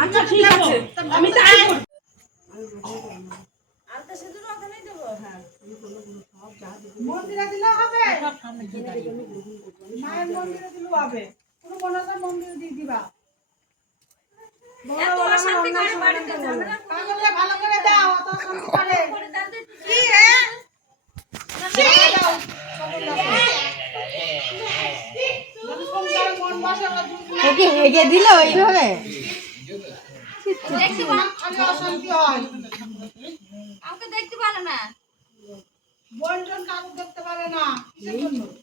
আচ্ছা ঠিক আছে আমি তাই মন্দিরে দিলে হবে। মায়ের মন্দিরে দিলেও হবে। মনসা মন্দিরে দিয়ে দিবা। ভালো করে দাও অত শান্তি করে। কি রে? ওকে হেগে দিল হয়। আমাকে দেখতে পারে না। বোন টোন কাউকে দেখতে পারে না।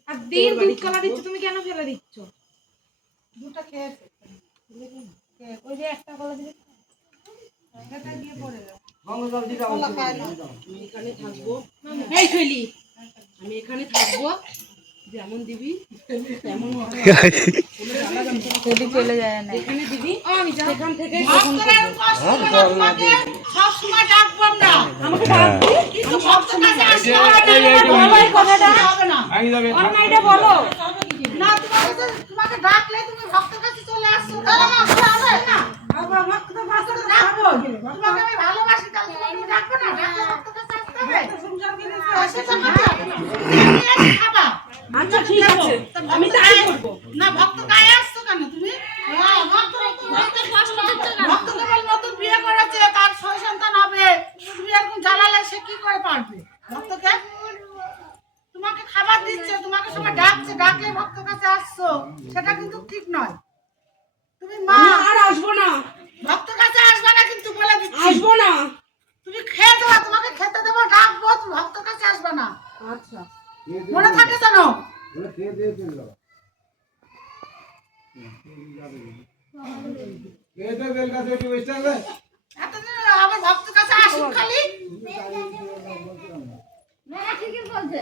আর দিন দুধ কলা দিচ্ছ তুমি কেন ফেলে দিচ্ছ? দুটো খেয়েছে ওই যে একটা পড়ে যাও এই শৈলি আমি এখানে থাকব যেমন দিবি তেমন যদি চলে যায় না এখানে দিবি আমি সেখান থেকে ডাকবো কিন্তু আসতে হবে না। কথাটা হবে না বলো না তোমাকে ডাকলে তুমি ভক্তের কাছে চলে আসছো। তাহলে আমার না বাবা ভক্ত তো তোমাকে আমি ভালোবাসি তাহলে তুমি না? ডাকলে কাছে আসতে হবে। সংসার আর তো খাবা। আচ্ছা ঠিক আছে। আমি তাই করব। না ভক্ত গায়ে আসছো কেন তুমি হ্যাঁ, ভক্ত ভক্তের কষ্ট দিচ্ছে কেন? ভক্ত কেবল নতুন বিয়ে করেছে তার ছয় সন্তান হবে তুমি এরকম জ্বালালে সে কি করে পারবে ভক্তকে তোমাকে খাবার দিচ্ছে তোমাকে সবাই ডাকছে ডাকলে ভক্ত কাছে আসছো? সেটা কিন্তু ঠিক নয়। তুমি মা আর আসব না। ভক্ত কাছে আসবে না কিন্তু বলে দিচ্ছি। আসব না। তুমি খেয়ে দেবা তোমাকে খেতে দেবো ডাকবো তুমি ভক্ত কাছে আসবে না। আচ্ছা। মনে থাকে জানো এতদিন আবার ভক্ত কাছে আসুন খালি। ঠিকই বলছে।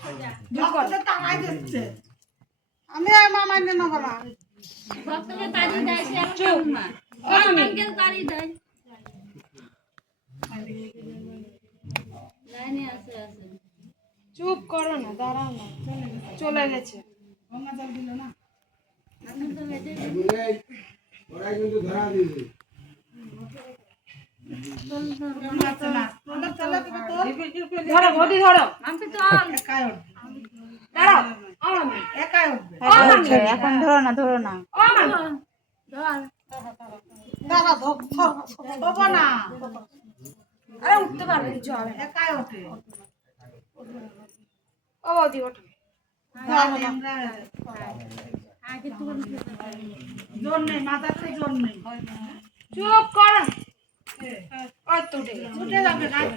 আমি এই মা মাইনে না ভক্তকে তাড়িয়ে দেয় সে এখন কেমন মা সন্তানকে দেয়। লাইনে আছে আছে। চুপ করো না দাঁড়াও না। চলে গেছে। দিল না ধরো ধরো। আমি তো চল একাই উঠবে দাঁড়াও ও মামি একাই উঠবে ধরছে, এখন ধরো না ধরো না। ধর না। আরে উঠতে পারবে কিছু হবে একাই ওঠে। ও বৌদি ওঠো। জানি আমরা আগে তো জোর নেই মাথাতে জোর নেই। চুপ করো। উঠে যাবে গেলে।